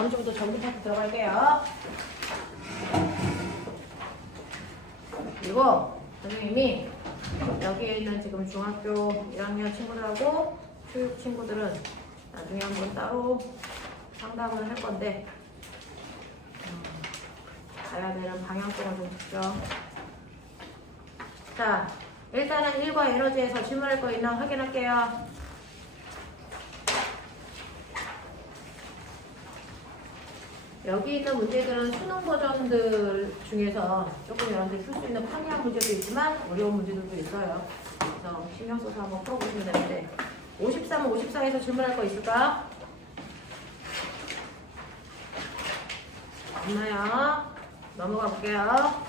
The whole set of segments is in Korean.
다음 주부터 정규 파트 들어갈게요. 그리고 선생님이 여기에 있는 지금 중학교 1학년 친구들하고 초육 친구들은 나중에 한번 따로 상담을 할 건데 가야 되는 방향성을 좀 듣죠. 자, 일단은 1과 에너지에서 질문할 거 있나 확인할게요. 여기 있는 문제들은 수능 버전들 중에서 조금 여러분들 풀 수 있는 편리한 문제도 있지만 어려운 문제들도 있어요. 그래서 신경 써서 한번 풀어보시면 되는데 53, 54에서 질문할 거 있을까? 없나요? 넘어가 볼게요.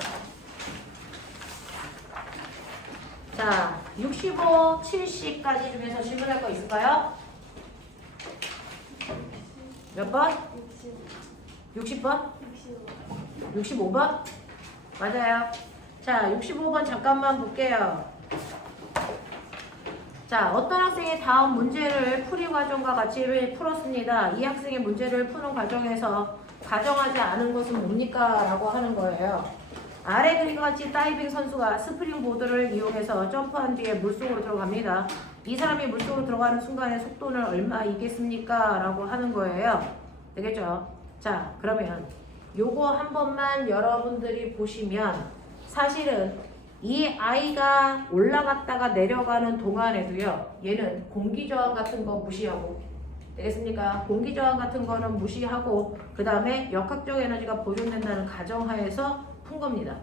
자, 65, 70까지 중에서 질문할 거 있을까요? 몇 번? 60번? 65번? 맞아요. 자, 65번 잠깐만 볼게요. 자, 어떤 학생이 다음 문제를 풀이 과정과 같이 풀었습니다. 이 학생의 문제를 푸는 과정에서 가정하지 않은 것은 뭡니까? 라고 하는 거예요. 아래 그림과 같이 다이빙 선수가 스프링보드를 이용해서 점프한 뒤에 물속으로 들어갑니다. 이 사람이 물속으로 들어가는 순간의 속도는 얼마이겠습니까? 라고 하는 거예요. 되겠죠? 자, 그러면 요거 한 번만 여러분들이 보시면 사실은 이 아이가 올라갔다가 내려가는 동안에도요, 얘는 공기저항 같은 거 무시하고, 되겠습니까? 공기저항 같은 거는 무시하고, 그 다음에 역학적 에너지가 보존된다는 가정하에서 푼 겁니다.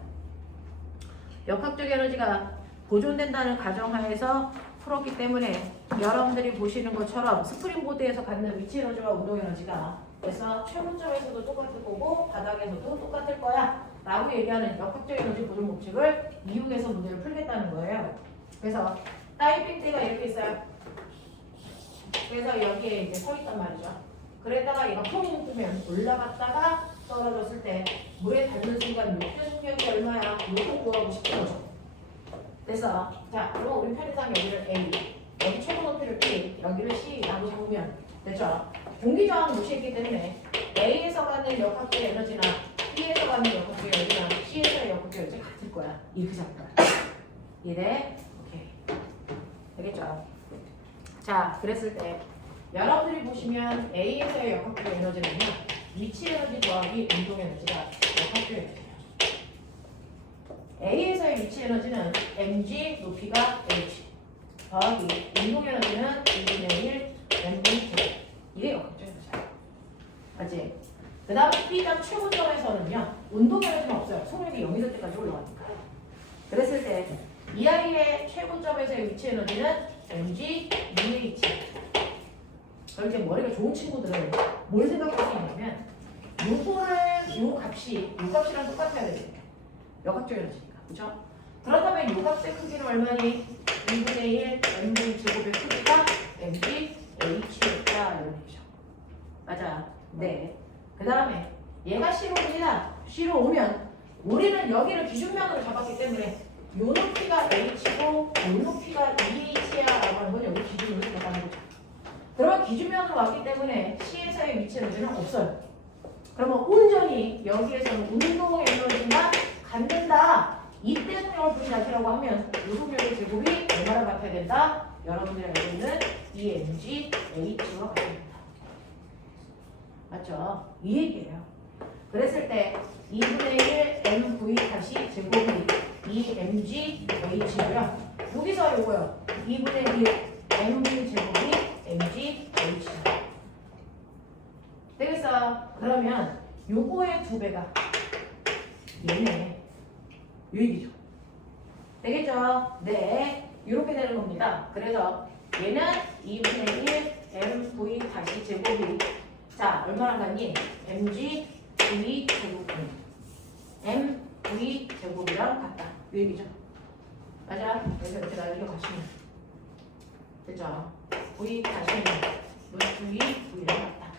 역학적 에너지가 보존된다는 가정하에서 풀었기 때문에 여러분들이 보시는 것처럼 스프링보드에서 갖는 위치 에너지와 운동 에너지가 그래서 최고점에서도 똑같을 거고 바닥에서도 똑같을 거야 라고 얘기하는 역학적 에너지 보존 법칙을 이용해서 문제를 풀겠다는 거예요. 그래서 다이빙 때가 이렇게 있어요. 그래서 여기에 이제 서 있단 말이죠. 그랬다가 얘가 퐁 뜨면 올라갔다가 떨어졌을 때 물에 닿는 순간 역전력이 얼마야? 요거 구하고 싶은 거죠. 그래서 자, 그럼 우리 편의상 여기를 A, 여기 최고 높이를 P, 여기를 C라고 잡으면 됐죠? 공기저항 무시했기 때문에 A에서 가는 역학적 에너지나 B에서 가는 역학적 에너지나 C에서의 역학적 에너지가 같을 거야. 이렇게 잡을 거야. 이래? 오케이. 되겠죠? 자, 그랬을 때 여러분들이 보시면 A에서의 역학적 에너지는요, 위치 에너지 더하기 운동 에너지가 역학적 에너지예요. A에서의 위치 에너지는 mg 높이가 h 더하기 운동 에너지는 1분의 1 mv 제곱. 이게 역학적 에너지야. 맞지? 그 다음에 B점 최고점에서는요, 운동 에너지는 없어요. 속력이 0이 될 때까지 올라가니까. 그랬을 때 이 아이의 최고점에서의 위치 에너지는 mg UH. 그럼 이제 머리가 좋은 친구들은 뭘 생각할 수 있냐면 요거를 요 값이랑 똑같아야 되거든요. 역학적 에너지니까. 그죠? 그렇다면 요 값의 크기는 얼마니? 2분의 1 mv 제곱의 크기가 mg h였다 이런 얘기죠. 맞아. 네. 그 다음에 얘가 C로 옵니다. C로 오면 우리는 여기를 기준면으로 잡았기 때문에 요 높이가 h고 요 높이가 eh야 라고 하는 건 여기 기준으로 생각하는 거죠. 그러면 기준면으로 왔기 때문에 C에서의 위치 에너지는 없어요. 그러면 온전히 여기에서는 운동 에너지가 갖는다. 이때 속력을 부신 자체라고 하면 이 속력의 제곱이 얼마나 같아야 된다? 여러분들이 알고 있는 EMG, H와 같아야 된다. 맞죠? 이 얘기예요. 그랬을 때 2분의 1 MV 다시 제곱이 EMG, H고요. 여기서 요거요. 2분의 1 MV 제곱이 MG, H. 되겠어? 그러면 요거의 2배가 얘네. 요 얘기죠. 되겠죠? 네. 이렇게 되는 겁니다. 그래서 얘는 2분의 1 MV 다시 제곱이 자, 얼마나 같니? mg v 제곱이 mv 제곱이랑 같다. 요 얘기죠. 맞아? 그래서 이렇게 나중에 가시면 됐죠? v 다시 v v랑 같다.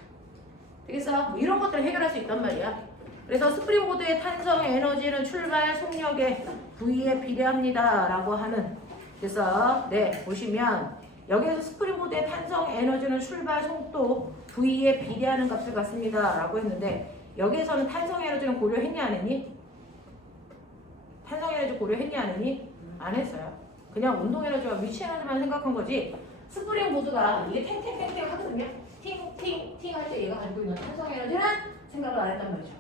되겠어? 뭐 이런 것들을 해결할 수 있단 말이야. 그래서 스프링보드의 탄성 에너지는 출발 속력에 V에 비례합니다. 라고 하는. 그래서 네 보시면 여기에서 스프링보드의 탄성 에너지는 출발 속도 V에 비례하는 값을 갖습니다. 라고 했는데 여기에서는 탄성 에너지는 고려했냐 안 했니? 탄성 에너지 고려했냐 안 했니? 안 했어요. 그냥 운동 에너지와 위치 에너지만 생각한 거지. 스프링 보드가 이게 탱탱탱탱 하거든요. 팅팅팅 할 때 얘가 가지고 있는 탄성 에너지는 생각을 안 했단 말이죠.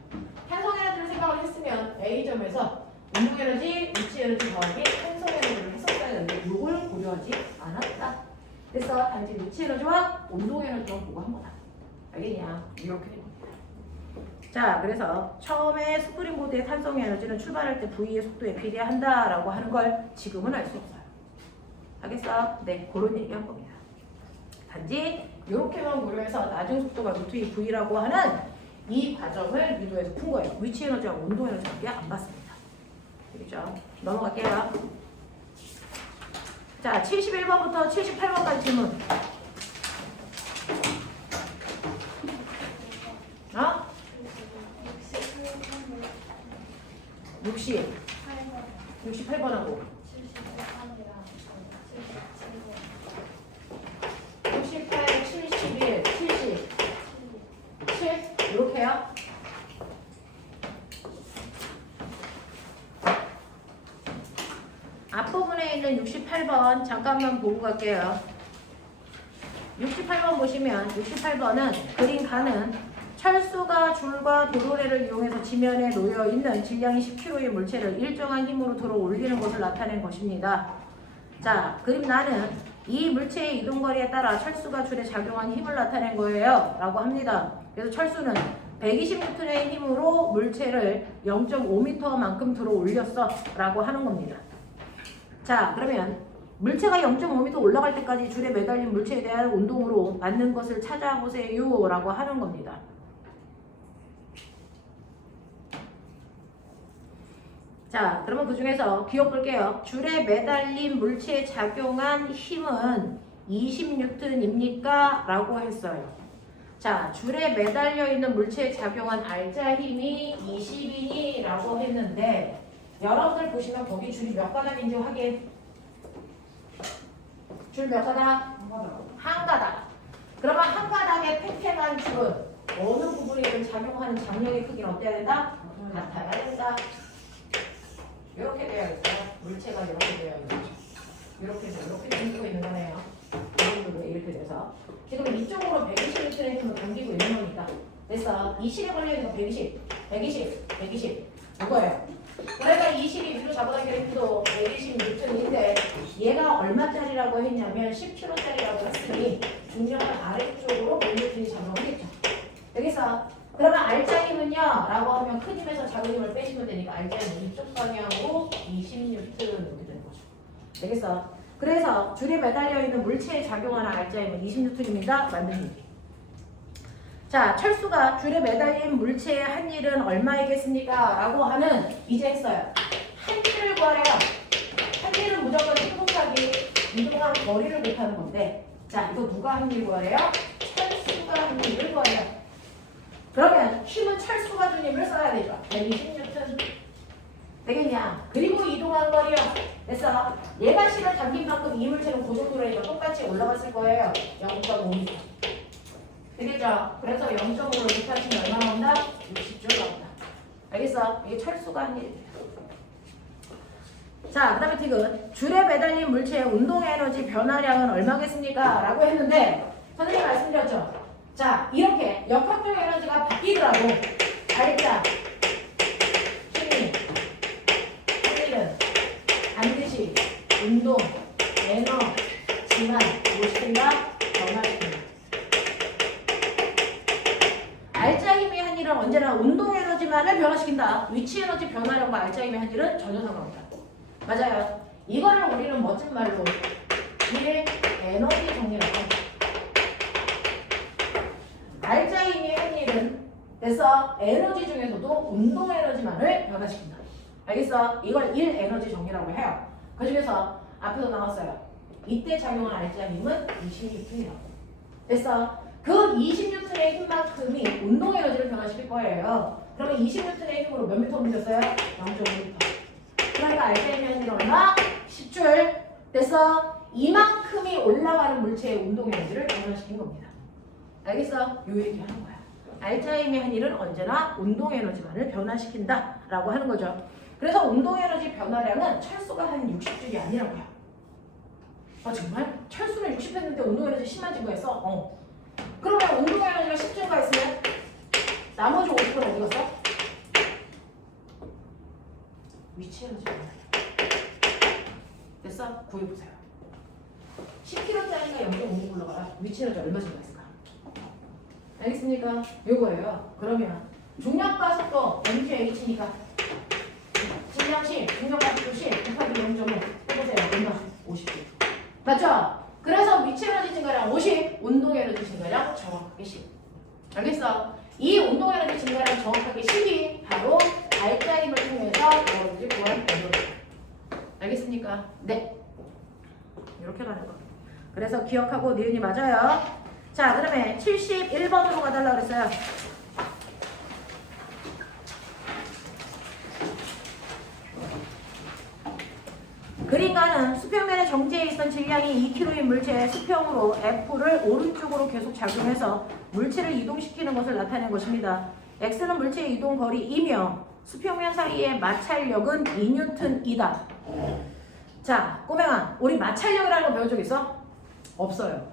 탄성 에너지를 생각을 했으면 A점에서 운동 에너지, 위치 에너지 더하기 탄성 에너지를 했었어야 되는데 이걸 고려하지 않았다. 그래서 단지 위치 에너지와 운동 에너지만 보고 한 거다. 알겠냐? 이렇게 된 겁니다. 자, 그래서 처음에 스프링 보드의 탄성 에너지는 출발할 때 V의 속도에 비례한다라고 하는 걸 지금은 알 수 없어요. 알겠어? 네, 그런 얘기한 겁니다. 단지 이렇게만 고려해서 나중 속도가 루트 2 V라고 하는 이 과정을 유도해서 푼 거예요. 위치 에너지와 운동 에너지밖에 안 봤습니다. 되겠죠? 넘어갈게요. 자, 71번부터 78번까지 질문. 어? 68번하고 68, 71, 70, 7 이렇게요. 앞부분에 있는 68번 잠깐만 보고 갈게요. 68번 보시면 68번은 그림 가는 철수가 줄과 도로래를 이용해서 지면에 놓여 있는 질량이 10kg의 물체를 일정한 힘으로 들어 올리는 것을 나타낸 것입니다. 자, 그림 나는 이 물체의 이동거리에 따라 철수가 줄에 작용한 힘을 나타낸 거예요. 라고 합니다. 그래서 철수는 120N의 힘으로 물체를 0.5m만큼 들어 올렸어. 라고 하는 겁니다. 자, 그러면 물체가 0.5m 올라갈 때까지 줄에 매달린 물체에 대한 운동으로 맞는 것을 찾아보세요. 라고 하는 겁니다. 자, 그러면 그 중에서 기억 볼게요. 줄에 매달린 물체에 작용한 힘은 20N입니까? 라고 했어요. 자, 줄에 매달려 있는 물체에 작용한 알자 힘이 20이니? 라고 했는데 여러분들 보시면 거기 줄이 몇 가닥인지 확인. 줄 몇 가닥? 한 가닥. 그러면 한 가닥의 팽팽한 줄은 어느 부분이든 작용하는 장력의 크기는 어때야 된다? 같아야 된다. 이렇게 되어 있어요. 물체가 이렇게 되어 있죠. 이렇게 해서 이렇게 당기고 있는 거네요. 이 정도로 이렇게 돼서 지금 이쪽으로 120N의 힘을 당기고 있는 거니까 됐어. 이 실에 걸려있는 거 120, 120, 120 이거예요. 그러니까 이 실이 위로 잡아당기는 힘도 120N인데 얘가 얼마짜리라고 했냐면 10kg짜리라고 했으니 중력은 아래쪽으로 1N이 작용하겠죠. 여기서 그러면 알짜 힘은요? 라고 하면 큰 힘에서 작은 힘을 빼시면 되니까 알짜 힘은 이쪽 방향으로 20N 이렇게 되는 거죠. 되겠어? 그래서 줄에 매달려 있는 물체에 작용하는 알짜 힘은 20N입니다. 맞는 얘기. 자, 철수가 줄에 매달린 물체의 한 일은 얼마이겠습니까? 라고 하는 이제 했어요. 한 일을 구하래요. 한 일은 무조건 행복하게 이동한 거리를 못하는 건데 자, 이거 누가 한 일 구하래요? 철수가 한 일을 구하래요. 그러면 힘은 철수가 준 힘을 써야 되죠. 120N 되겠냐? 그리고 이동한 거리요. 됐어. 얘가 실을 당긴 만큼 이 물체는 고속도로에서 똑같이 올라갔을 거예요. 0.5m. 되겠죠? 그래서 0.5로 곱하시면 얼마 나온다? 60줄 나온다. 알겠어? 이게 철수가 한 일입니다. 자, 그 다음에 디귿. 줄에 매달린 물체의 운동 에너지 변화량은 얼마겠습니까? 라고 했는데 선생님이 말씀드렸죠? 자, 이렇게 역학적 에너지가 바뀌더라도 알자 힘이 한 일은 반드시 운동 에너지만 무엇인가 변화시킵니다. 알짜 힘의 한 일은 언제나 운동 에너지만을 변화시킨다. 위치 에너지 변화량과 알짜 힘의 한 일은 전혀 상관없다. 맞아요. 이거를 우리는 멋진 말로 일 에너지 정리라고 합니다. 알짜 힘의 한 일은 그래서 에너지 중에서도 운동 에너지만을 변화시킨다. 알겠어? 이걸 일 에너지 정리라고 해요. 그 중에서 앞에서 나왔어요. 이때 작용한 알짜 힘은 20N이라고. 됐어? 그 20N의 힘만큼이 운동 에너지를 변화시킬 거예요. 그러면 20N의 힘으로 몇 미터 옮겼어요? 0.5m. 그러니까 알짜 힘의 한 일은 얼마? 10줄. 됐어? 이만큼이 올라가는 물체의 운동 에너지를 변화시킨 겁니다. 알겠어? 요 얘기 하는 거야. 알짜임이 한 일은 언제나 운동 에너지만을 변화시킨다 라고 하는 거죠. 그래서 운동 에너지 변화량은 철수가 한 60줄이 아니라고요. 아 정말? 철수는 60 했는데 운동 에너지 10만 증가했어? 그러면 운동 에너지가 10 증가했으면 나머지 50은 어디 갔어? 위치 에너지 변화량. 됐어? 구해보세요. 10kg짜리가 0.5 올라가라. 위치 에너지 얼마 증가했을까? 알겠습니까? 요거예요. 그러면 중력과 속도 mqh니까 질량시 중력과 속도시 곱하기 0.5 해보세요. 얼마? 50. 맞죠? 그래서 위치 에너지 증가량 50, 운동 에너지 증가량 정확하게 10. 알겠어? 이 운동 에너지 증가량 정확하게 10이 바로 알짜임을 통해서 여러분들이 구한 에너지. 알겠습니까? 네. 이렇게 가는 거. 그래서 기억하고 니은이 맞아요. 자, 그러면 71번으로 가달라 그랬어요. 그러니까는 수평면에 정지해 있던 질량이 2kg인 물체의 수평으로 F를 오른쪽으로 계속 작용해서 물체를 이동시키는 것을 나타낸 것입니다. X는 물체의 이동 거리이며 수평면 사이의 마찰력은 2N이다. 자, 꼬맹아, 우리 마찰력이라는 거 배운 적 있어? 없어요.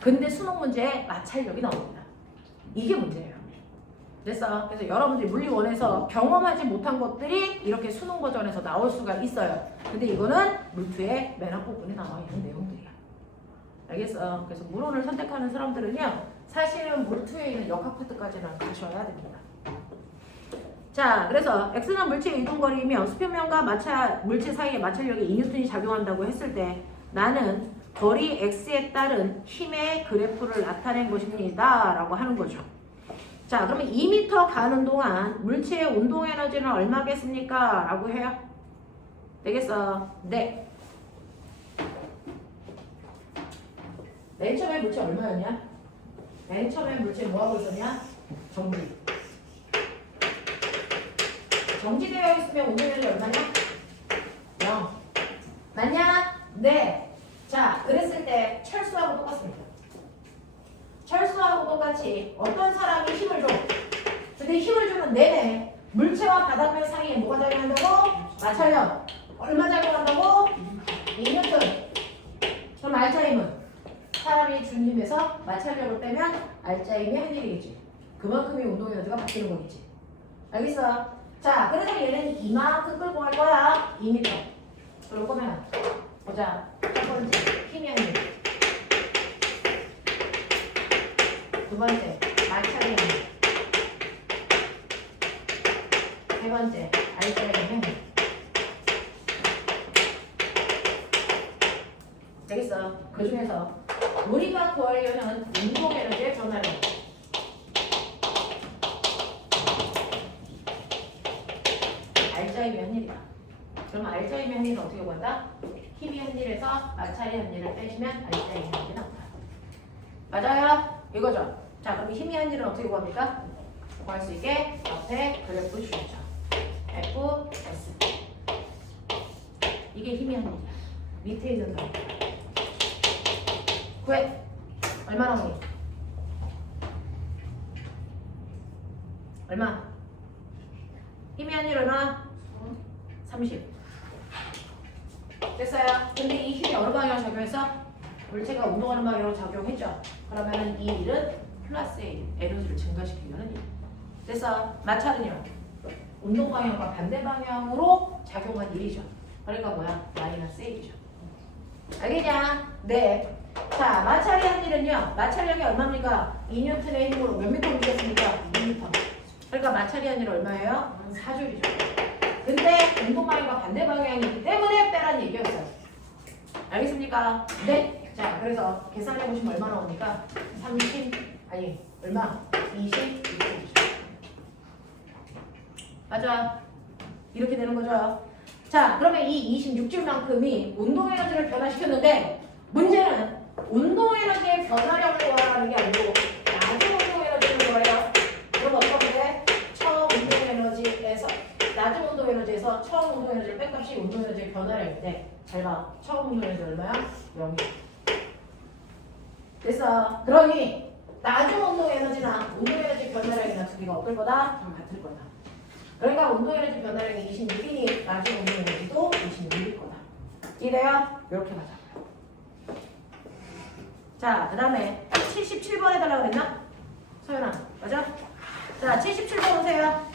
근데 수능 문제에 마찰력이 나옵니다. 이게 문제예요. 됐어? 그래서 여러분들이 물리원에서 경험하지 못한 것들이 이렇게 수능 버전에서 나올 수가 있어요. 근데 이거는 물투의 맨 앞부분에 나와 있는 내용들이야. 알겠어? 그래서 물원을 선택하는 사람들은요, 사실은 물투에 있는 역학 파트까지는 가셔야 됩니다. 자, 그래서 X는 물체의 이동거리이며 수평면과 물체 사이의 마찰력이 2N이 작용한다고 했을 때 나는 거리 X에 따른 힘의 그래프를 나타낸 것입니다. 라고 하는 거죠. 자, 그러면 2m 가는 동안 물체의 운동 에너지는 얼마겠습니까? 라고 해요. 되겠어? 네. 맨 처음에 물체 얼마였냐? 맨 처음에 물체 뭐하고 있었냐? 정지. 정지되어 있으면 운동 에너지 얼마냐? 0. 맞냐? 네. 자, 그랬을 때 철수하고 똑같습니다. 철수하고 똑같이 어떤 사람이 힘을 줘. 근데 힘을 주는 내내 물체와 바닥면 사이에 뭐가 작용한다고? 마찰력. 얼마 작용한다고? 2N. 그럼 알짜임은? 사람이 준 힘에서 마찰력을 빼면 알짜임이 한 일이겠지. 그만큼의 운동 에너지가 바뀌는 거겠지. 알겠어? 자, 그래서 얘는 이만큼 끌고 갈 거야. 2m. 그럴 거면 보자. 첫 번째, 힘이 한 일. 두 번째, 마찰이 한 일. 세 번째, 알짜임이 한 일. 되겠어? 그 중에서 우리가 구하려는 운동 에너지의 변화량. 알짜임이 한 일이다. 그럼 알짜임이 한 일은 어떻게 구한다? 힘이 한 일에서 마찰이 한 일을 빼시면 알짜임이 한 일이 나온다. 맞아요? 이거죠? 자, 그럼 힘이 한 일은 어떻게 구합니까? 구할 수 있게 앞에 그래프 주시죠. F, S. 이게 힘이 한 일이야. 밑에 있는 거. 구해. 얼마 나오니? 얼마? 힘이 한 일은 30. 됐어요? 근데 이 힘이 어느 방향으로 작용했어? 물체가 운동하는 방향으로 작용했죠? 그러면 이 일은 플러스 A, 에너지를 증가시키려는 일. 됐어? 마찰은요? 운동 방향과 반대 방향으로 작용한 일이죠. 그러니까 뭐야? 마이너스 A죠. 알겠냐? 네. 자, 마찰이 한 일은요. 마찰력이 얼마입니까? 2N의 힘으로 몇 미터 움직였습니까? 2m. 그러니까 마찰이 한 일은 얼마예요? 4줄이죠. 근데 운동 방향과 반대 방향이기 때문에 빼라는 얘기였어요. 알겠습니까? 네. 자, 그래서 계산해 보시면 얼마 나옵니까? 30, 아니 얼마? 26. 맞아. 이렇게 되는 거죠. 자, 그러면 이 26줄만큼이 운동 에너지를 변화시켰는데 문제는 운동 에너지의 변화량을 구하라는 게 아니고 낮은 운동 에너지를 구해요. 그럼 어떻게 돼? 처음 운동 에너지에서 낮은 운동 에너지에서 처음 운동 에너지를 뺀 값이 운동 에너지의 변화량일 때 잘 봐. 처음 운동 에너지 얼마야? 0이야. 됐어. 그러니 나중 운동 에너지나 운동 에너지 변화량이나 두 개가 어떨 거다? 같을 거다. 그러니까 운동 에너지 변화량이 26이니 나중 운동 에너지도 26일 거다. 이래요? 이렇게 가자. 자, 그 다음에 77번 해달라고 그랬나? 서연아, 맞아? 자, 77번 보세요.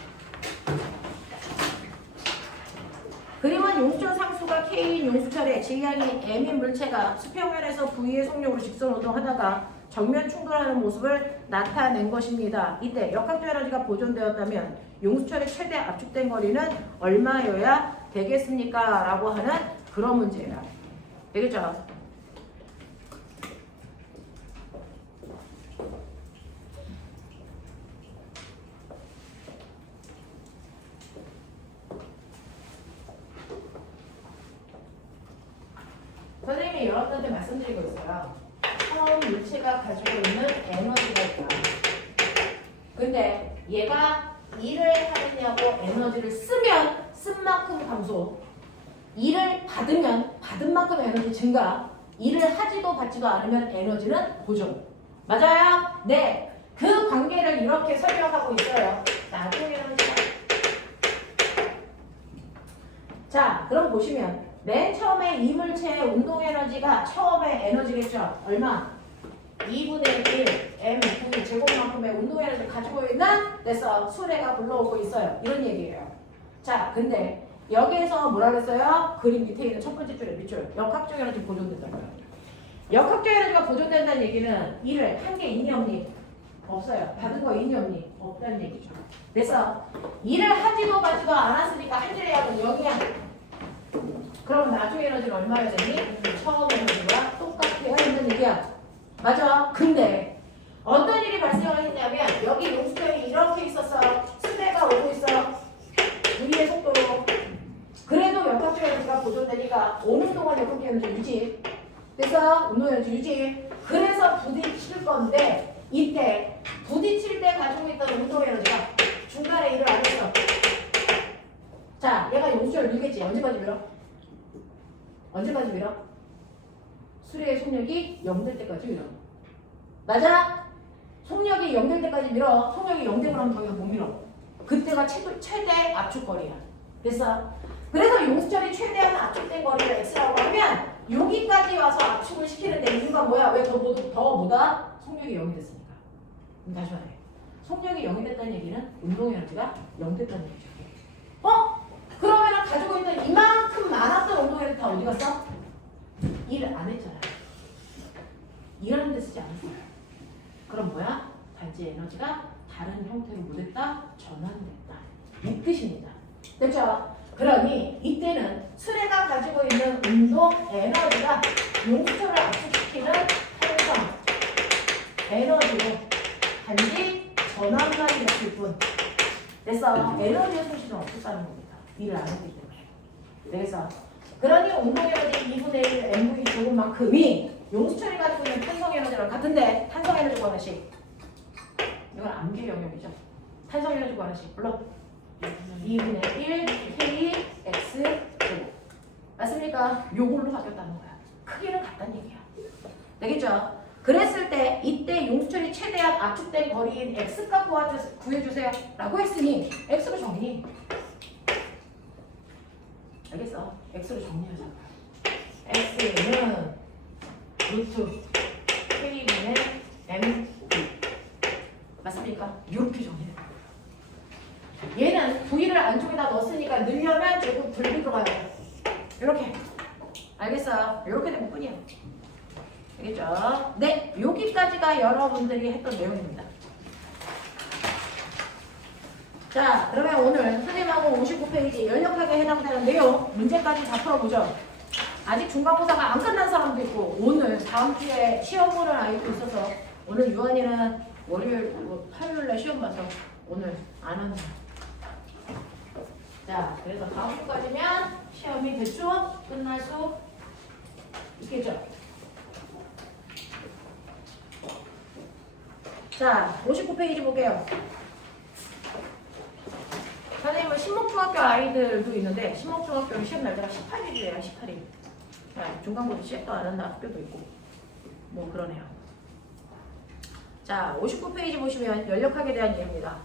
그림은 용수철 상수가 K인 용수철에 질량이 M인 물체가 수평면에서 V의 속력으로 직선 운동하다가 정면 충돌하는 모습을 나타낸 것입니다. 이때 역학적 에너지가 보존되었다면 용수철의 최대 압축된 거리는 얼마여야 되겠습니까? 라고 하는 그런 문제예요. 되겠죠? 선생님이 여러분한테 말씀드리고 있어요. 처음 물체가 가지고 있는 에너지가 있다. 근데 얘가 일을 하느냐고 에너지를 쓰면 쓴 만큼 감소, 일을 받으면 받은 만큼 에너지 증가, 일을 하지도 받지도 않으면 에너지는 보존. 맞아요? 네. 그 관계를 이렇게 설명하고 있어요. 나중에는 자, 그럼 보시면 맨 처음에 이물체의 운동 에너지가 처음에 에너지겠죠? 얼마? 2분의 1 mv 제곱만큼의 운동 에너지를 가지고 있는 그래서 수레가 굴러오고 있어요. 이런 얘기예요. 자, 근데 여기에서 뭐라 그랬어요? 그림 밑에 있는 첫 번째 줄에 밑줄 역학적 에너지 보존된다고요. 역학적 에너지가 보존된다는 얘기는 일을 한 게 있니 없니? 없어요. 받은 거 있니 없니? 없다는 얘기죠. 그래서 일을 하지도 받지도 않았으니까 한 줄의 약은 0이야. 그럼 나중 에너지는 얼마야 되니? 처음 에너지와 똑같아야 된다는 얘기야. 맞아. 근데 어떤 일이 발생을 했냐면 여기 용수철이 이렇게 있었어. 수레가 오고 있어. 우리의 속도로. 그래도 역학적 에너지가 보존되니까 오는 동안 역학적 에너지 유지. 그래서 운동 에너지 유지. 그래서 부딪힐 건데 이때 부딪힐 때 가지고 있던 운동 에너지가 중간에 일을 안 했어. 자, 얘가 용수철을 밀겠지. 언제까지 밀어? 언제까지 밀어? 수레의 속력이 0될 때까지 밀어. 맞아? 속력이 0될 때까지 밀어. 속력이 0되고 나면 더 이상 못 밀어. 그때가 최대 압축거리야. 그래서 용수철이 최대한 압축된 거리를 X라고 하면 여기까지 와서 압축을 시키는데 이유가 뭐야? 왜 더 뭐다? 속력이 0이 됐으니까. 그럼 다시 말해. 속력이 0이 됐다는 얘기는 운동 에너지가 0 됐다는 얘기죠. 그러면은 가지고 있는 이만큼 많았던 운동 에너지 다 어디 갔어? 일을 안 했잖아. 일하는 데 쓰지 않았어. 그럼 뭐야? 단지 에너지가 다른 형태로 뭐 됐다? 전환됐다. 이 뜻입니다. 됐죠? 그러니 이때는 수레가 가지고 있는 운동 에너지가 용수철을 압축시키는 탄성 에너지로 단지 전환만 됐을 뿐. 그래서 에너지의 소실은 없었다는 겁니다. 일을 안 했기 때문에. 그래서 그러니 운동 에너지 2분의 1 mv 제곱만큼이 용수철이 가지고 있는 탄성 에너지랑 같은데 탄성 에너지 하나씩 이건 암기 영역이죠. 탄성 에너지 하나씩 불러 2분의 1 k x 제곱 맞습니까? 요걸로 바뀌었다는 거야. 크기는 같다는 얘기야. 되겠죠? 그랬을 때 이때 용수철이 최대한 압축된 거리인 x값 구해주세요 라고 했으니 x로 정리. 알겠어? x로 정리하자. x는 루트 k분의 m 맞습니까? 이렇게 정리해. 얘는 v를 안쪽에다 넣었으니까 넣으려면 조금 불리 들어가야 돼. 이렇게. 알겠어요? 이렇게 되면 뿐이야. 알겠죠? 네, 여기까지가 여러분들이 했던 내용입니다. 자, 그러면 오늘 선생님하고 59페이지 연력하게 해당되는 내용 문제까지 다 풀어보죠. 아직 중간고사가 안 끝난 사람도 있고 오늘 다음 주에 시험 보는 아이도 있어서 오늘 유한이는 월요일, 화요일날 시험 봐서 오늘 안 한다. 자, 그래서 다음 주까지면 시험이 대충 끝날 수 있겠죠. 자, 59페이지 볼게요. 선생님은 신목중학교 아이들도 있는데 신목중학교는 시험 날짜가 18일이래요. 18일. 자, 중간고사 시작도 안 한다 학교도 있고 뭐 그러네요. 자, 59페이지 보시면 연력학에 대한 이해입니다.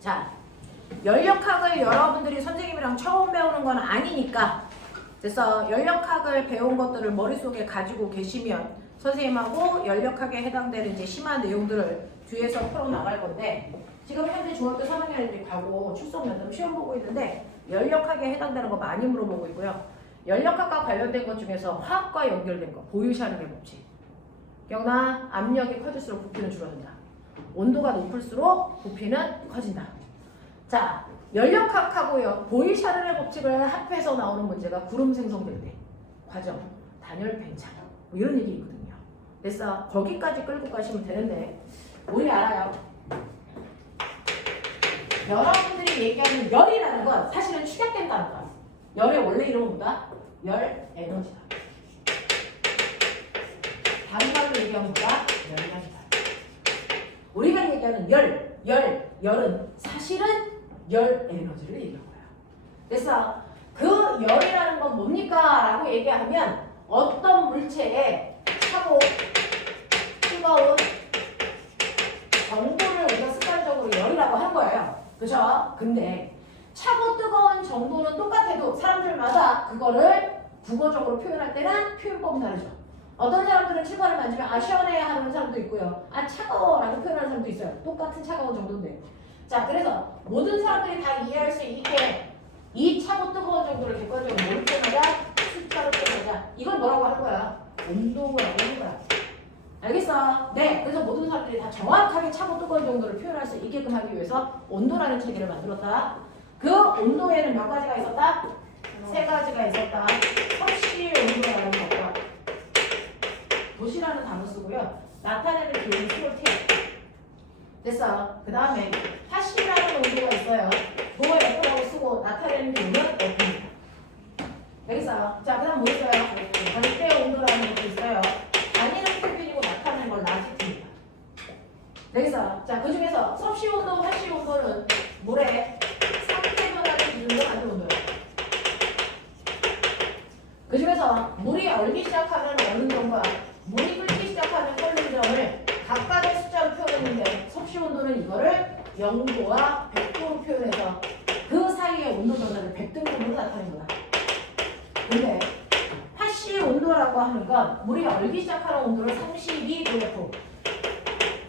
자, 연력학을 여러분들이 선생님이랑 처음 배우는 건 아니니까, 그래서 연력학을 배운 것들을 머릿속에 가지고 계시면 선생님하고 연력학에 해당되는 이제 심한 내용들을 뒤에서 풀어나갈 건데, 지금 현재 중학교 3학년 애들이 가고 출석 면접 시험 보고 있는데 연력학에 해당되는 거 많이 물어보고 있고요. 연력학과 관련된 것 중에서 화학과 연결된 거, 보일샤르의 법칙. 기억나? 압력이 커질수록 부피는 줄어든다. 온도가 높을수록 부피는 커진다. 자, 연력학하고요, 보일샤르의 법칙을 합해서 나오는 문제가 구름 생성될 때 과정, 단열 팽창 뭐 이런 얘기 있거든요. 그래서 거기까지 끌고 가시면 되는데, 우리 알아요. 여러분들이 얘기하는 열이라는 건 사실은 축약된다는 거야. 열의 원래 이름은 뭐다? 열 에너지다. 다른 말로 얘기하면 뭐다? 열량이다. 우리가 얘기하는 열은 사실은 열 에너지를 얘기한 거야. 그래서 그 열이라는 건 뭡니까? 라고 얘기하면 어떤 물체에 차고 뜨거운 정도를 우리가 습관적으로 열이라고 하는 거예요. 그죠? 근데 차고 뜨거운 정도는 똑같아도 사람들마다 그거를 국어적으로 표현할 때는 표현법이 다르죠. 어떤 사람들은 실관을 만지면 아 시원해 하는 사람도 있고요. 아 차가워 라고 표현하는 사람도 있어요. 똑같은 차가운 정도인데. 자, 그래서 모든 사람들이 다 이해할 수 있게 이 차고 뜨거운 정도를 객관적으로 뭘 표현하자? 숫자로 표현하자. 이건 뭐라고 하는 거야? 온도라고 하는 거야. 알겠어? 네. 그래서 모든 사람들이 다 정확하게 차고 뜨거운 정도를 표현할 수 있게끔 하기 위해서 온도라는 체계를 만들었다. 그 온도에는 몇 가지가 있었다? 3가지가 있었다. 섭씨 온도라는 것과 도시라는 단어 쓰고요. 나타내는 기온이 스몰티. 됐어. 그 다음에 핫씨라는 온도가 있어요. 도어 F라고 쓰고 나타내는 기온은 F입니다. 알겠어? 자, 그 다음 뭐 있어요? 절대 온도라는 것도 있어요. 아니는 켈빈이고 나타내는 건 라지트입니다. 알겠어? 자, 그 중에서 섭씨 온도, 핫씨 온도는 물의 상태 변화를 기준으로 만든 온도예요. 그 중에서 물이 얼기 시작하는 어느 정도와 물이 끓기 시작하는 끓는 점을 각각의 숫자로 표현했는데, 섭씨 온도는 이거를 0도와 100도로 표현해서 그 사이의 온도 변화를 100등분으로 나타낸 거다. 근데 핫씨 온도라고 하는 건 물이 얼기 시작하는 온도를 32도F,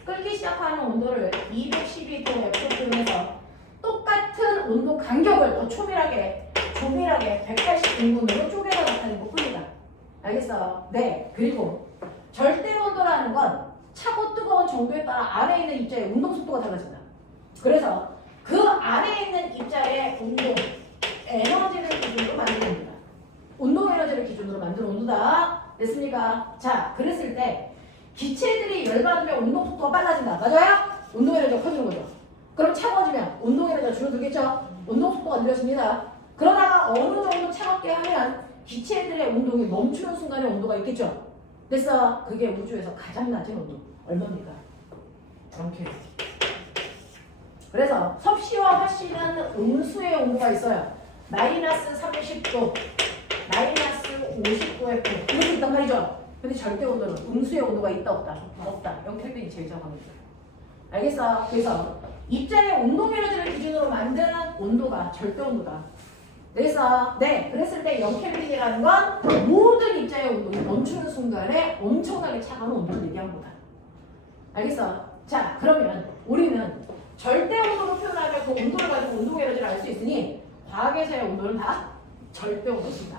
끓기 시작하는 온도를 212도F로 표현해서 똑같은 온도 간격을 더 조밀하게 180등분으로 쪼개서 나타낸 것뿐이다. 알겠어? 네. 그리고 절대 온도라는 건 차고 뜨거운 정도에 따라 안에 있는 입자의 운동 속도가 달라진다. 그래서 그 안에 있는 입자의 운동 에너지를 기준으로 만든 겁니다. 운동 에너지를 기준으로 만든 온도다. 됐습니까? 자, 그랬을 때 기체들이 열받으면 운동 속도가 빨라진다. 맞아요? 운동 에너지가 커지는 거죠. 그럼 차가워지면 운동 에너지가 줄어들겠죠? 운동 속도가 느려집니다. 그러다가 어느 정도 차갑게 하면 기체들의 운동이 멈추는 순간에 온도가 있겠죠? 그래서 그게 우주에서 가장 낮은 온도. 얼마입니까? 0켈빈. 그래서 섭씨와 핫씨는 음수의 온도가 있어요. 마이너스 30도, 마이너스 50도의 이렇게 있단 말이죠. 근데 절대 온도는 음수의 온도가 있다 없다? 없다. 0켈빈이 제일 작합니다. 알겠어? 그래서 입자의 운동 에너지를 기준으로 만든 온도가 절대 온도다. 그래서 네, 그랬을 때 0켈빈이라는 건 모든 입자의 온도가 멈추는 순간에 엄청나게 차가운 온도를 얘기한 거다. 알겠어? 자, 그러면 우리는 절대 온도로 표현하면 그 온도를 가지고 운동 에너지를 알 수 있으니 과학에서의 온도는 다 절대 온도입니다.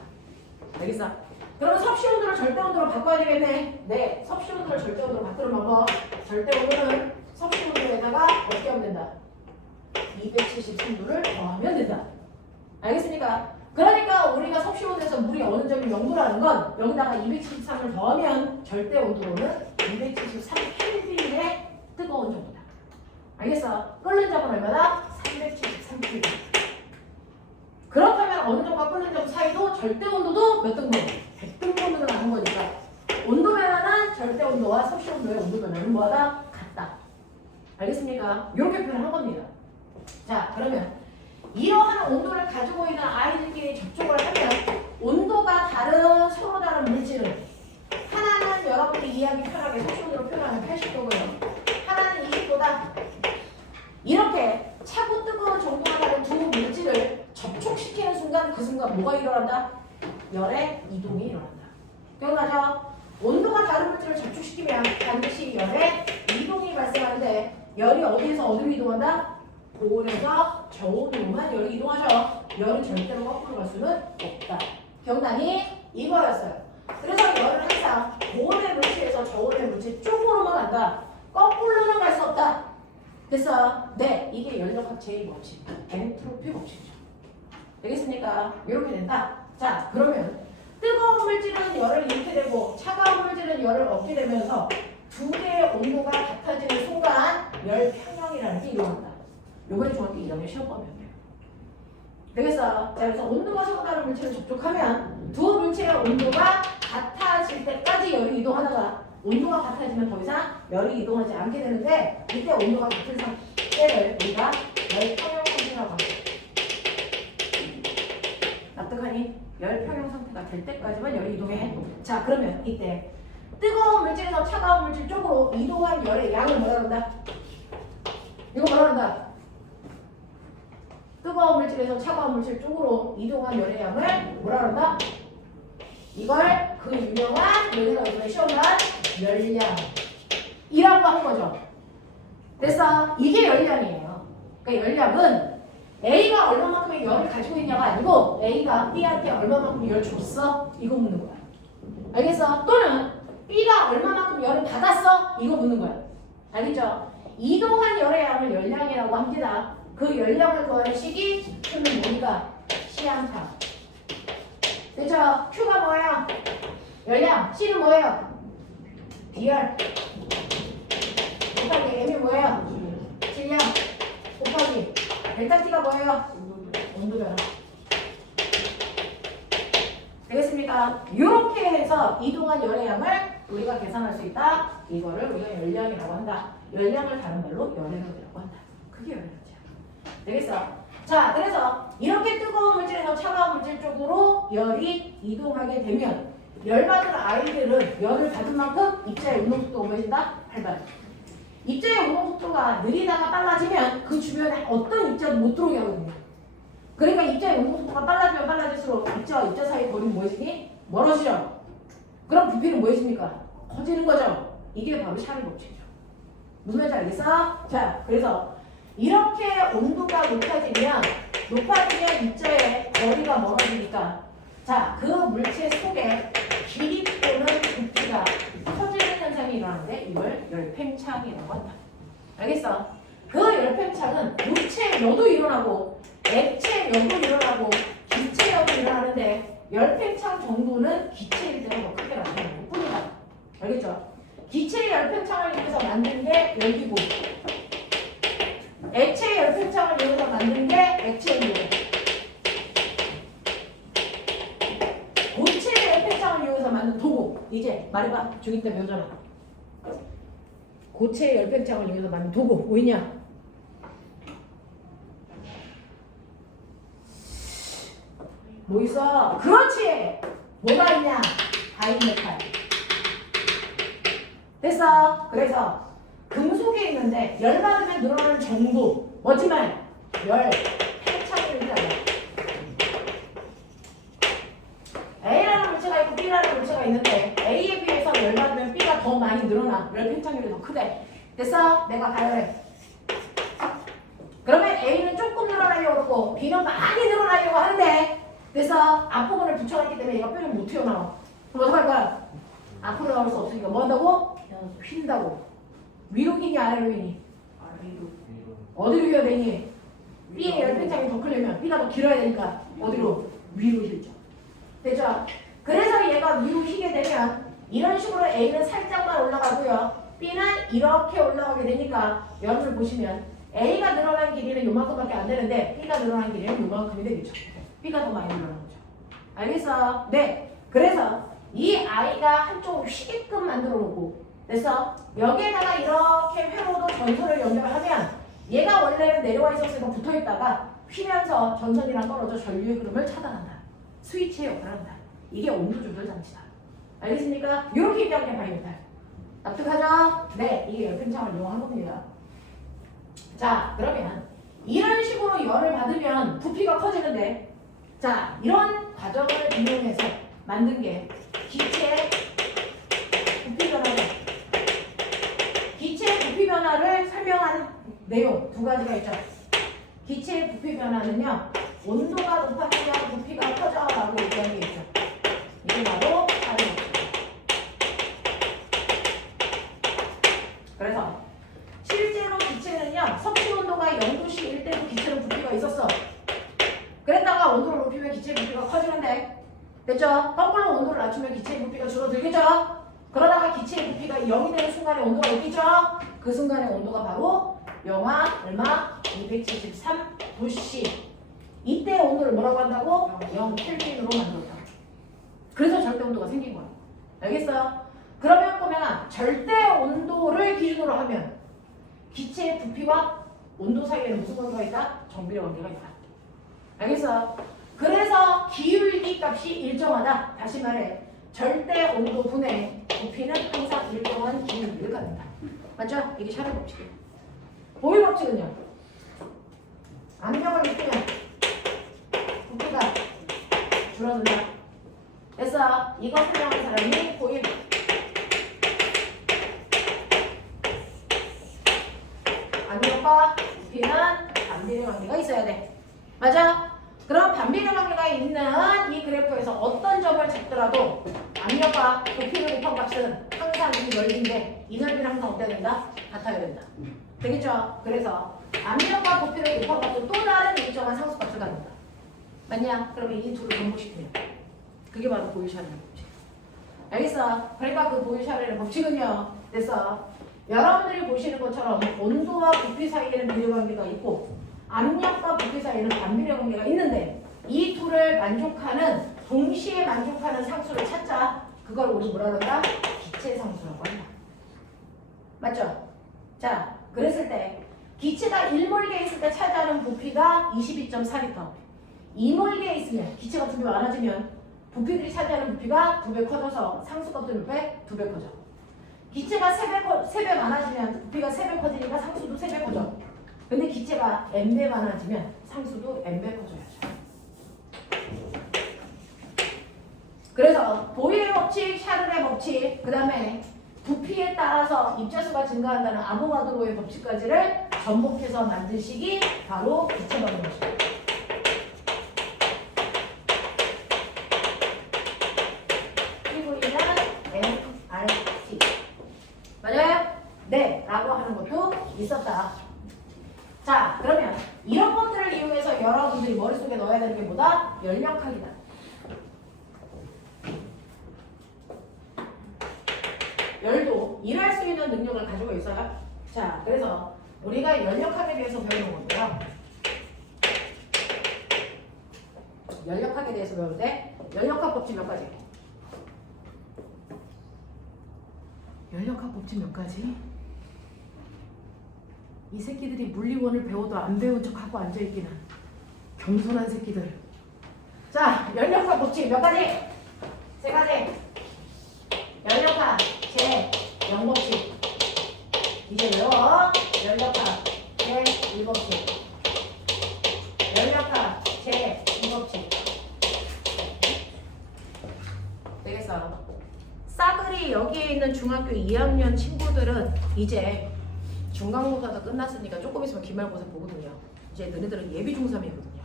알겠어? 그러면 섭씨 온도를 절대 온도로 바꿔야 되겠네. 네, 섭씨 온도를 절대 온도로 바꾸는 방법. 절대 온도는 섭씨 온도에다가 어떻게 하면 된다? 273도를 더하면 된다. 알겠습니까? 그러니까 우리가 섭씨 온도에서 물이 어느 점이 0도라는 건 여기다가 273을 더하면 절대 온도로는 273켈빈의 뜨거운 정도다. 알겠어? 끓는 점은 얼마나? 373켈빈. 그렇다면 어느 점과 끓는 점 사이도 절대 온도도 몇 등분? 100등분으로 나눈 거니까 온도 변화는 절대 온도와 섭씨 온도의 온도 변화는 뭐하다? 같다. 알겠습니까? 이렇게 표현한 겁니다. 자, 그러면 이러한 온도를 가지고 있는 아이들끼리 접촉을 하면 온도가 다른 서로 다른 물질은 하나는 하나는 여러분들이 이해하기 편하게 소식으로 표현하면 80도고요. 하나는 20도다. 이렇게 차고 뜨거운 정도가 다른 두 물질을 접촉시키는 순간 그 순간 뭐가 일어난다? 열의 이동이 일어난다. 기억나죠? 온도가 다른 물질을 접촉시키면 반드시 열의 이동이 발생하는데 열이 어디에서 어디로 이동한다? 고온에서 저온으로만 열이 이동하죠. 열은 절대로 거꾸로 갈 수는 없다. 기억나니? 이거였어요. 그래서 열은 항상 고온의 물질에서 저온의 물질 쪽으로만 간다. 거꾸로는 갈 수 없다. 그래서 네, 이게 열역학 제2법칙, 엔트로피 법칙이죠. 되겠습니까? 이렇게 된다. 자, 그러면 뜨거운 물질은 열을 잃게 되고 차가운 물질은 열을 얻게 되면서 두 개의 온도가 같아지는 순간 열 평형이라는 게 일어난다. 요번에 중학교 2학년 시험 보면 돼요. 되겠어? 자, 그래서 온도가 서로 다른 물질을 접촉하면 두 물질의 온도가 같아질 때까지 열이 이동하다가 온도가 같아지면 더 이상 열이 이동하지 않게 되는데 이때 온도가 같은 상태를 우리가 열 평형 상태라고 합니다. 납득하니? 열 평형 상태가 될 때까지만 열이 이동해. 자, 그러면 이때 뜨거운 물질에서 차가운 물질 쪽으로 이동한 열의 양을 뭐라 그런다? 이거 뭐라 그런다? 뜨거운 물질에서 차가운 물질 쪽으로 이동한 열의 양을 뭐라 그런다? 이걸 그 유명한 여기서 이번에 시험을 한 열량이라고 하는 거죠. 그래서 이게 열량이에요. 그러니까 열량은 A가 얼마만큼의 열을 가지고 있냐가 아니고 A가 B한테 얼마만큼 열 줬어? 이거 묻는 거야. 알겠어? 또는 B가 얼마만큼 열을 받았어? 이거 묻는 거야. 알겠죠? 이동한 열의 양을 열량이라고 합니다. 그 열량을 구하는 식이 Q는 뭐니까? C안타. 그죠? Q가 뭐예요? 열량. C는 뭐예요? 비열. 곱하기 M이 뭐예요? 질량. 곱하기 델타 T가 뭐예요? 온도 변화. 되겠습니까? 이렇게 해서 이동한 열의 양을 우리가 계산할 수 있다. 이거를 우리가 열량이라고 한다. 열량을 다른 말로 열에너지라고 한다. 그게 열에너지야. 되겠어? 자, 그래서 이렇게 뜨거운 물질에서 차가운 물질 쪽으로 열이 이동하게 되면 열받은 아이들은 열을 받은 만큼 입자의 운동 속도가 뭐해진다? 발발. 입자의 운동 속도가 느리다가 빨라지면 그 주변에 어떤 입자도 못 들어오게 하거든요. 그러니까 입자의 운동 속도가 빨라지면 빨라질수록 입자와 입자 사이 거리는 뭐해지니? 멀어지죠. 그럼 부피는 뭐해집니까? 커지는 거죠. 이게 바로 샤를 법칙이죠. 무슨 말인지 알겠어? 자, 그래서 이렇게 온도가 높아지면 입자의 거리가 멀어지니까 자, 그 물체 속에 길이 또는 부피가 커지는 현상이 일어나는데 이걸 열팽창이라고 한다. 알겠어? 그 열팽창은 물체여도 일어나고 액체여도 일어나고 기체여도 일어나는데 열팽창 정도는 기체일 때가 더 크게 나타나는 것 뿐이다. 알겠죠? 기체의 열팽창을 이용해서 만든 게 열기고 액체의 열팽창을 이용해서 만든 게 액체이고 고체의 열팽창을 이용해서 만든 도구. 이제 말해봐. 중2 때 배우잖아. 고체의 열팽창을 이용해서 만든 도구 뭐 있냐? 뭐 있어? 그렇지! 뭐가 있냐? 바이메탈. 됐어? 그래서 금속에 있는데 열 받으면 늘어나는 정도 뭐지만 열 팽창이 있잖아. A라는 물체가 있고 B라는 물체가 있는데 A에 비해서 열 받으면 B가 더 많이 늘어나. 열 팽창률이 더 크대. 됐어? 내가 가열해. 그러면 A는 조금 늘어나려고 그러고 B는 많이 늘어나려고 하는데 그래서 앞부분을 붙여놨기 때문에 얘가 뼈를 못 튀어나와. 그럼 어떡할 거야? 앞으로 나올 수 없으니까 뭐 한다고? 휜다고. 위로 휘니 아래로 휘니? 아래로. 어디로 휘어야 되니? B의 열팽창이 더 크려면 B가 더 길어야 되니까 어디로? 위로 휘죠. 됐죠? 그래서 얘가 위로 휘게 되면 이런 식으로 A는 살짝만 올라가고요. B는 이렇게 올라가게 되니까 여러분 보시면 A가 늘어난 길이는 요만큼밖에 안 되는데 B가 늘어난 길이는 요만큼이 되겠죠. B가 더 많이 늘어난 거죠. 알겠어? 네. 그래서 이 아이가 한쪽으로 휘게끔 만들어 놓고 그래서 여기에다가 이렇게 회로도 전선을 연결하면 얘가 원래는 내려와 있었으니까 붙어있다가 휘면서 전선이랑 떨어져 전류의 흐름을 차단한다. 스위치의 역할을 한다. 이게 온도 조절 장치다. 알겠습니까? 이렇게 얘기하면 바이오메탈. 납득하죠? 네, 이게 열팽창을 이용한 겁니다. 자, 그러면 이런 식으로 열을 받으면 부피가 커지는데, 자, 이런 과정을 이용해서 만든 게 기체 부피 변화다. 기체 부피 변화를 설명한 내용 두 가지가 있죠. 기체의 부피 변화는요, 온도가 높아지면 부피가 커져라고 얘기한 게 있죠. 이게 바로 다른 거죠. 그래서 실제로 기체는요, 섭씨 온도가 0도씨일 때도 기체는 부피가 있었어. 그랬다가 온도를 높이면 기체의 부피가 커지는데, 됐죠? 거꾸로 온도를 낮추면 기체의 부피가 줄어들겠죠? 그러다가 기체의 부피가 0이 되는 순간에 온도가 높겠죠? 그 순간의 온도가 바로 영하 얼마? 273도씨. 이때 온도를 뭐라고 한다고? 0켈빈으로 만들었다. 그래서 절대 온도가 생긴 거야. 알겠어요? 그러면 보면 절대 온도를 기준으로 하면 기체의 부피와 온도 사이에는 무슨 관계가 있다? 정비례 관계가 있다. 알겠어요? 그래서 기울기 값이 일정하다. 다시 말해 절대 온도 분의 부피는 항상 일정한 기울기를 갖는다. 맞죠? 이게 샤를 법칙이에요. 보일 법칙은요, 압력을 높이면 부피가 줄어든다. 됐어? 이거 설명한 사람이 보일. 압력과 부피는 반비례 관계가 있어야 돼. 맞아? 그럼 반비례 관계가 있는 이 그래프에서 어떤 점을 잡더라도 압력과 부피를 곱한 값은 항상 이 넓이인데 이 넓이는 항상 어때야 된다? 같아야 된다. 되겠죠? 그래서 압력과 부피를 곱한 값은 또 다른 일정한 상수값을 갖는다. 맞냐? 그러면 이 둘을 반복시키면 그게 바로 보일샤르의 법칙. 알겠어? 그러니까 그 보일샤르의 법칙은요, 됐어? 여러분들이 보시는 것처럼 온도와 부피 사이에는 비례 관계가 있고 압력과 부피 사이에는 반비례 관계가 있는데 이 둘을 만족하는, 동시에 만족하는 상수를 찾자. 그걸 우리 뭐라 그런다? 기체 상수라고 한다. 맞죠? 자, 그랬을 때 기체가 1몰기에 있을 때 차지하는 부피가 22.4리터. 2몰기에 있으면 기체가 2배 많아지면 부피들이 차지하는 부피가 2배 커져서 상수값도 몇 배? 2배 커져. 기체가 3배 많아지면 부피가 3배 커지니까 상수도 3배 커져. 근데 기체가 n배 많아지면 상수도 n배 커져야죠. 그래서 보일의 법칙, 샤를의 법칙, 그 다음에 부피에 따라서 입자수가 증가한다는 아보가드로의 법칙까지를 접목해서 만든 식이 바로 기체 반응 법칙이에요. MRT. 맞아요? 네, 라고 하는 것도 있었다. 자, 그러면 이런 것들을 이용해서 여러분들이 머릿속에 넣어야 되는 게 뭐다? 열역학이다. 열도 일할 수 있는 능력을 가지고 있어요. 자, 그래서 우리가 열역학에 대해서 배우는 건데요. 열역학에 대해서 배울 때 열역학 법칙 몇 가지? 열역학 법칙 몇 가지? 이 새끼들이 물리원을 배워도 안 배운 척하고 앉아있기는 겸손한 새끼들. 자, 열역학 법칙 몇 가지? 3가지. 열역학 제0법칙. 이제 외워. 열역학 제1법칙. 열역학 제2법칙. 되겠어? 싸그리 여기에 있는 중학교 2학년 친구들은 이제 중간고사가 끝났으니까 조금 있으면 기말고사 보거든요. 이제 너네들은 예비 중3이거든요.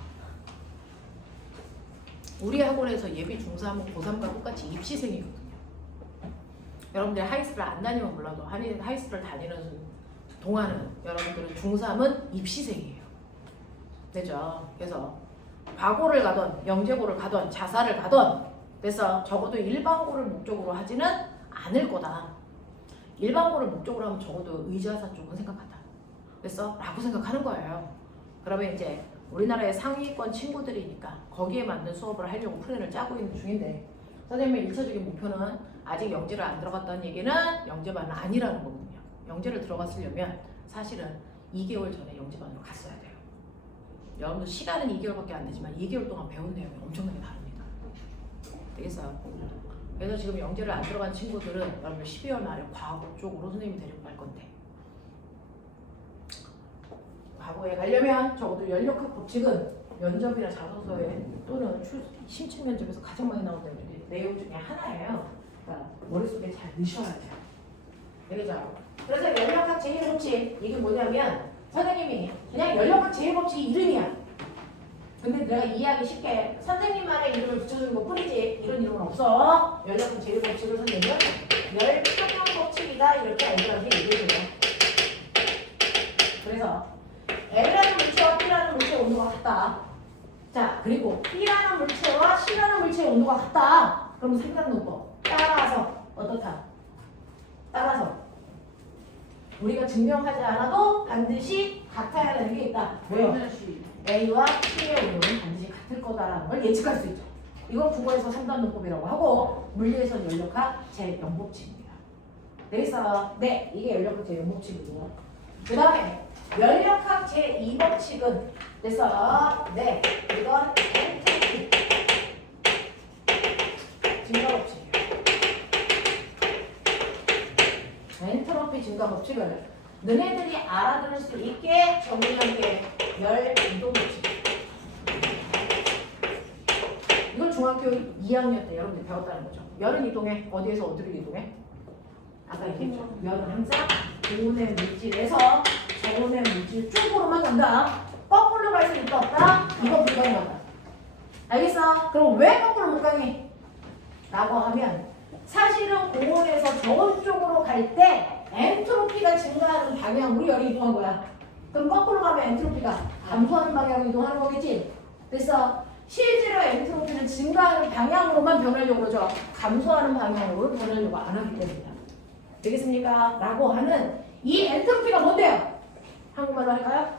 우리 학원에서 예비 중3은 고3과 똑같이 입시생이거든요. 여러분들이 하이스쿨을 안 다니면 몰라도 하이스쿨을 다니는 동안은 여러분들은 중3은 입시생이에요. 되죠? 그래서 과고를 가던 영재고를 가던 자사를 가던 그래서 적어도 일반고를 목적으로 하지는 않을 거다. 일반고를 목적으로 하면 적어도 의지하사 쪽은 생각한다. 그래서 라고 생각하는 거예요. 그러면 이제 우리나라의 상위권 친구들이니까 거기에 맞는 수업을 하려고 플랜을 짜고 있는 중인데 선생님의 1차적인 목표는 아직 영재를 안 들어갔다는 얘기는 영재반은 아니라는 거거든요. 영재를 들어갔으려면 사실은 2개월 전에 영재반으로 갔어야 돼요. 여러분들 시간은 2개월밖에 안 되지만 2개월 동안 배운 내용이 엄청나게 다릅니다. 되겠어요? 그래서 지금 영재를 안 들어간 친구들은 여러분 12월 말에 과거 쪽으로 선생님이 데리고 갈 건데 과거에 가려면 적어도 연력학 법칙은 면접이나 자소서에 또는 심층 면접에서 가장 많이 나오는 내용 중에 하나예요. 그러니까 머릿속에 잘 넣으셔야 돼요. 되겠죠? 그래서 연력학 제1법칙 이게 뭐냐면 선생님이 그냥 연력학 제1법칙 이름이야. 근데 내가 이해하기 쉽게 선생님만의 이름을 붙여주는 것 뿐이지 이런 이름은 없어. 연력학 제1법칙을 선생님은 열평형법칙이다 이렇게 애들한테 얘기해줘요. 그래서 L라는 물체와 P라는 물체의 온도가 같다. 자, 그리고 P라는 물체와 C라는 물체의 온도가 같다. 그럼 삼각농법 따라서 어떻다? 따라서 우리가 증명하지 않아도 반드시 같아야 되는 게 있다. 뭐요? A와 C의 온도는 반드시 같을 거다라는 걸 예측할 수 있죠. 이건 국어에서 3단농법이라고 하고 물리에서는 연력학 제0법칙입니다. 되겠어? 네, 이게 연력학 제0법칙이고 그 다음에 연력학 제2법칙은 그래서 네, 이건 엔트로피 증가법칙이에요. 엔트로피 증가법칙을 너네들이 알아들을 수 있게 정리한 게 열이동법칙. 이걸 중학교 2학년 때 여러분들이 배웠다는 거죠. 열은 이동해. 어디에서 어디로 이동해? 아까 얘기했죠. 열은 항상 고온의 물질에서 저온의 물질 쪽으로만 간다. 거꾸로 갈 수 있다 없다? 이거 불가능하다. 알겠어? 그럼 왜 거꾸로 못 가니? 라고 하면 사실은 고온에서 저온 쪽으로 갈 때 엔트로피가 증가하는 방향으로 열이 이동한 거야. 그럼 거꾸로 가면 엔트로피가 감소하는 방향으로 이동하는 거겠지? 그래서 실제로 엔트로피는 증가하는 방향으로만 변하려고 그러죠. 감소하는 방향으로 변하려고 안 하기 때문이다. 되겠습니까? 라고 하는 이 엔트로피가 뭔데요? 한국말로 할까요?